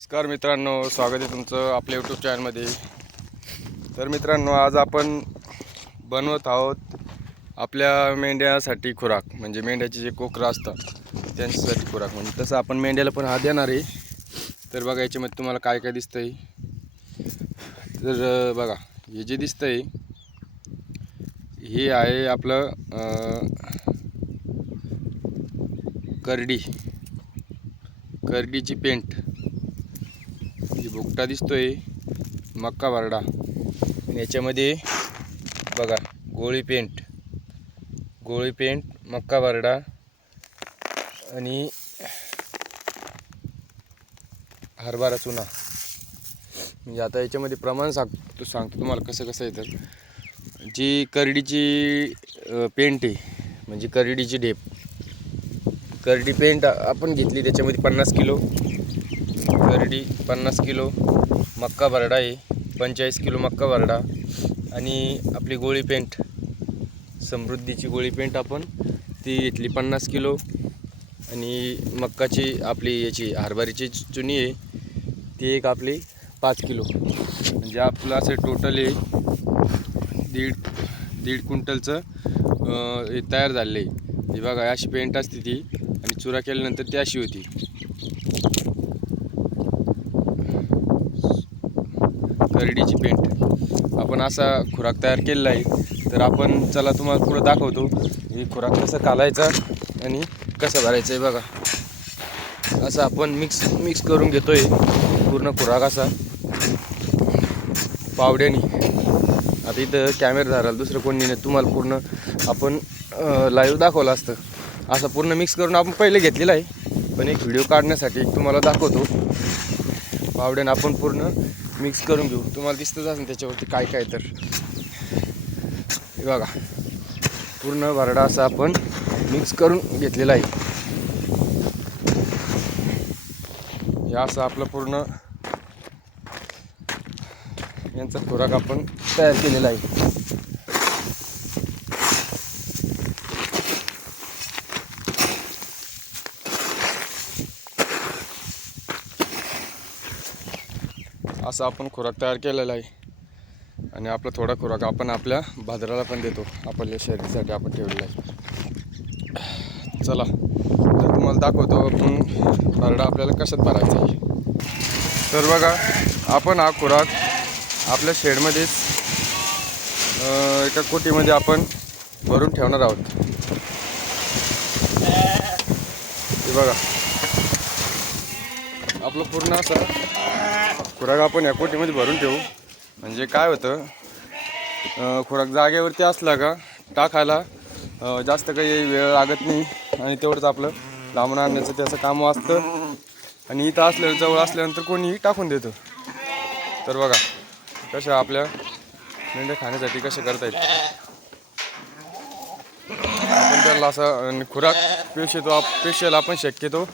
नमस्कार मित्रांनो स्वागत आहे तुमचं आपल्या यूट्यूब चॅनलमध्ये तर मित्रांनो आज आपण बनवत आहोत आपल्या मेंढ्यासाठी खुराक. म्हणजे मेंढ्याचे जे कोकरं असतात त्यांच्यासाठी खुराक. म्हणजे तसं आपण मेंढ्याला पण हा देणार आहे. तर बघा याच्यामध्ये तुम्हाला काय काय दिसतंय. तर बघा हे जे दिसतंय हे आहे आपलं करडी. करडीची पेंट. ही दिसतोय मक्का बारडा आणि याच्यामध्ये बघा गोळी पेंट. गोळी पेंट मक्का बारडा आणि हरभरा चुना. म्हणजे आता याच्यामध्ये प्रमाण सांगतो सांगतो तुम्हाला कसं कसं येतं जी करडीची पेंट आहे म्हणजे करडीची ढेप. करडी पेंट आपण घेतली त्याच्यामध्ये पन्नास किलो. करडी पन्नास किलो मक्का बरडा आहे पंचेचाळीस किलो मक्का बरडा आणि आपली गोळी पेंट समृद्धीची गोळी पेंट आपण ती घेतली पन्नास किलो आणि मक्काची आपली याची हरभऱ्याची चुनी आहे ती एक आपली पाच किलो. म्हणजे आपलं असं टोटल आहे दीड दीड क्विंटलचं हे तयार झालेलं आहे. हे बघा अशी पेंट असते ती आणि चुरा केल्यानंतर ती अशी होती. करडीची पेंट. आपण असा खुराक तयार केलेला आहे. तर आपण चला तुम्हाला पुढं दाखवतो. ही खुराक कसं कालायचा आणि कसं भरायचं आहे बघा. असं आपण मिक्स मिक्स करून घेतो आहे पूर्ण खुराक असा. पावड्याने. आता इथं कॅमेरा धरायला दुसरं कोणी नाही. तुम्हाला पूर्ण आपण लाईव्ह दाखवलं असतं. असं पूर्ण मिक्स करून आपण पहिले घेतलेलं आहे. पण एक व्हिडिओ काढण्यासाठी तुम्हाला दाखवतो. पावड्यानं आपण पूर्ण मिक्स करून घेऊ. तुम्हाला दिसतच असेल त्याच्यावरती काय काय तर. हे बघा. पूर्ण भरडा असा आपण मिक्स करून घेतलेला आहे. हे असं आपलं पूर्ण यांचा खुराक आपण तयार केलेला आहे. असा आपण खुराक तयार केलेला आहे. आणि आपला थोडा खुराक आपण आपल्या भाद्राला पण देतो. आपल्या शरीरासाठी आपण ठेवलेला आहे. चला तर तुम्हाला दाखवतो आपण भरडा आपल्याला कशात भरायचा आहे. तर बघा आपण हा खुराक आपल्या शेडमध्येच एका कोटीमध्ये आपण भरून ठेवणार आहोत. हे बघा. आपलं पूर्ण असं खुराक आपण या कोटीमध्ये भरून ठेवू. म्हणजे काय होतं खुराक जागेवरती असला का टाकायला जास्त काही वेळ लागत नाही आणि तेवढंच आपलं लांबून आणण्याचं त्याचं काम असतं. आणि इथं असल्यावर जवळ असल्यानंतर कोणीही टाकून देतं. तर बघा कशा आपल्या मेंढ्या खाण्यासाठी कसे करता येईल आपण त्याला असा अं, खुराक पेशतो आप स्पेशल आपण शक्यतो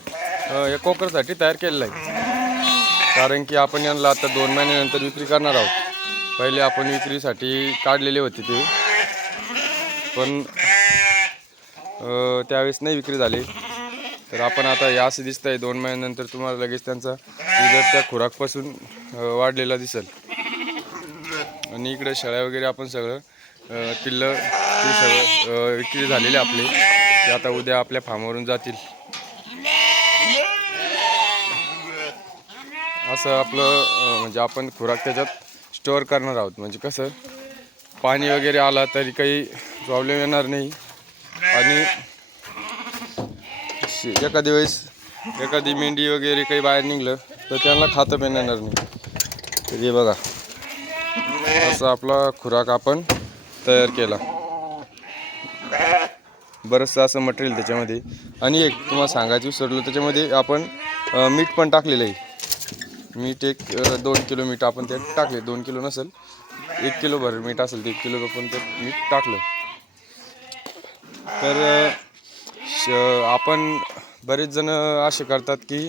या कोकरसाठी तयार केलेला आहे. कारण की आपण यांना आता दोन महिन्यानंतर विक्री करणार आहोत. पहिले आपण विक्रीसाठी काढलेले होते ते. पण त्यावेळेस नाही विक्री झाली. तर आपण आता या असं दिसत आहे दोन महिन्यानंतर तुम्हाला लगेच त्यांचा रिझल्ट त्या खुराकपासून वाढलेला दिसेल. आणि इकडे शेळ्या वगैरे आपण सगळं पिल्लं ते सगळं विक्री झालेले आपले. ते आता उद्या आपल्या फार्मवरून जातील. असं आपलं म्हणजे आपण खुराक त्याच्यात स्टोअर करणार आहोत. म्हणजे कसं पाणी वगैरे आला तरी काही प्रॉब्लेम येणार नाही. आणि एखादी वेळेस एखादी मेंढी वगैरे काही बाहेर निघलं तर त्यांना खातं पण येणार नाही. तर हे बघा असा आपला खुराक आपण तयार केला. बरंचसं असं मटेरियल त्याच्यामध्ये. आणि एक तुम्हाला सांगायचं विसरलो त्याच्यामध्ये आपण मीठ पण टाकलेलं आहे. मीठ एक दोन किलो मीठ आपण त्यात टाकले. दोन किलो नसेल एक किलो भर मीठ असेल ते एक किलो पण त्यात मीठ टाकलं. तर श- आपण बरेच जण असे करतात की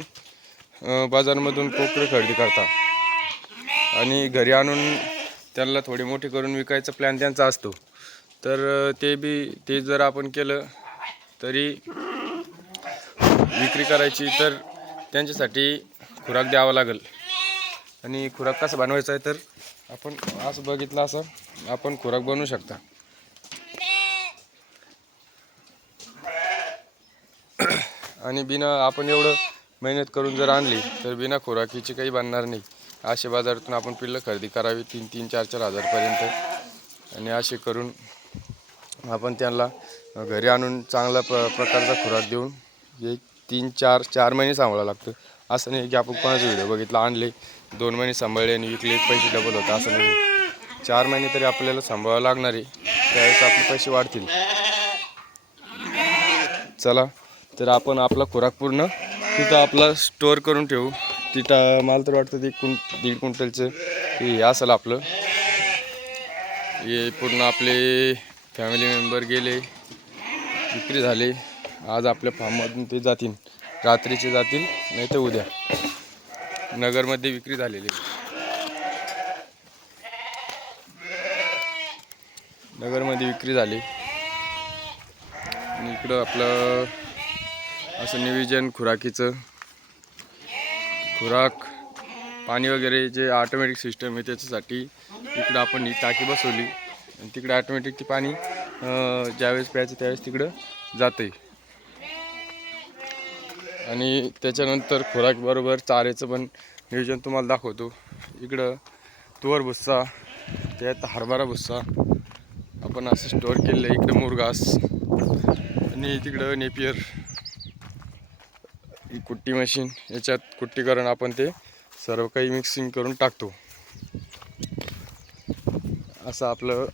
बाजारमधून कोकरे खरेदी करतात. आणि घरी आणून त्यांना थोडी मोठी करून विकायचा प्लॅन त्यांचा असतो. तर ते बी ते जर आपण केलं तरी विक्री करायची तर त्यांच्यासाठी खुराक द्यावा लागेल. आणि खुराक कसं बनवायचा आहे तर आपण असं बघितलं असं आपण खुराक बनवू शकता. आणि बिना आपण एवढं मेहनत करून जर आणली तर बिना खुराकीची काही बनणार नाही. असे बाजारातून आपण पिल्लं खरेदी करावी तीन तीन चार चार हजारपर्यंत. आणि असे करून आपण त्यांना घरी आणून चांगल्या प प्रकारचा खुराक देऊन एक तीन चार चार महिने सांभाळावं लागतं. असं नाही की आपण कोणाचा व्हिडिओ बघितला आणले दोन महिने सांभाळले आणि विकले पैसे डबल होतं असं नाही. चार महिने तरी आपल्याला सांभाळावं लागणार आहे. त्यावेळेस आपले पैसे वाढतील. चला तर आपण आपला खुराक पूर्ण तिथं आपला स्टोअर करून ठेवू. तिथं मला तर वाटतं ते कुं दीड क्विंटलचं हे असेल आपलं. हे पूर्ण आपले फॅमिली मेंबर गेले विक्री झाले. आज आपल्या फार्ममधून ते जातील. रात्रीचे जातील नाही तर उद्या. नगरमध्ये विक्री झालेली आहे. नगरमध्ये विक्री झाली. आणि इकडं आपलं असं नियोजन खुराकीचं. खुराक पाणी वगैरे जे ऑटोमॅटिक सिस्टम आहे त्याच्यासाठी इकडं आपण ही टाकी बसवली. आणि तिकडं ऑटोमॅटिक ते पाणी ज्यावेळेस प्यायचं त्यावेळेस तिकडं जातं आणि त्याच्यानंतर खुराकबरोबर चाऱ्याचं पण नियोजन तुम्हाला दाखवतो. इकडं तुवर भुस्सा त्यात हरभरा भुस्सा. आपण असं स्टोअर केलेलं आहे. इकडं मुरघास आणि तिकडं नेपियर. ही कुट्टी मशीन याच्यात कुट्टी करून आपण ते सर्व काही मिक्सिंग करून टाकतो. असं आपलं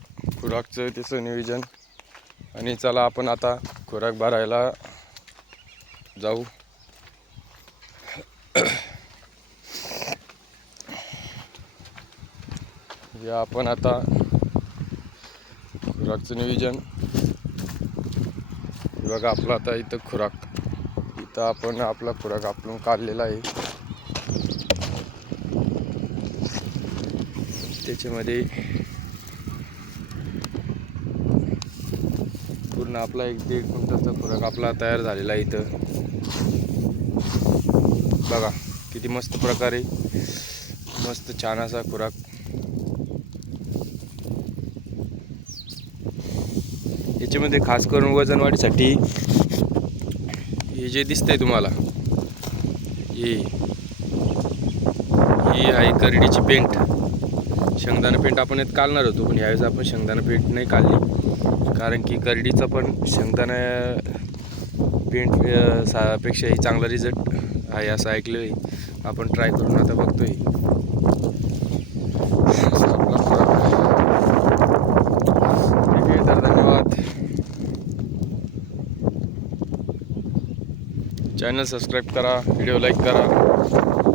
खुराकचं त्याचं नियोजन. आणि चला आपण आता खुराक भरायला जाऊ. या आपण आता खुराकचं नियोजन. बघा आपलं आता इथं खुराक. इथं आपण आपला खुराक आपण काढलेला आहे. त्याच्यामध्ये पूर्ण आपला एक दीड क्विंटलचा खुराक आपला तयार झालेला आहे इथं. बघा किती मस्त प्रकारे मस्त छान असा खुराक. याच्यामध्ये खास करून वजनवाढीसाठी हे जे दिसतंय तुम्हाला हे ही आहे करडीची पेंट शेंगदाणा पेंट आपण यात काढणार होतो पण यावेळेस आपण शेंगदाणा पेंट नाही काढली. कारण की करडीचा पण शेंगदाणा पेंट अं, सा पेक्षाही चांगला रिझल्ट आहे असं ऐकलं आहे. आपण ट्राय करून आता बघतोय असा आपला खुराक आहे. ठीक आहे तर धन्यवाद चॅनल सबस्क्राईब करा व्हिडिओ लाईक करा.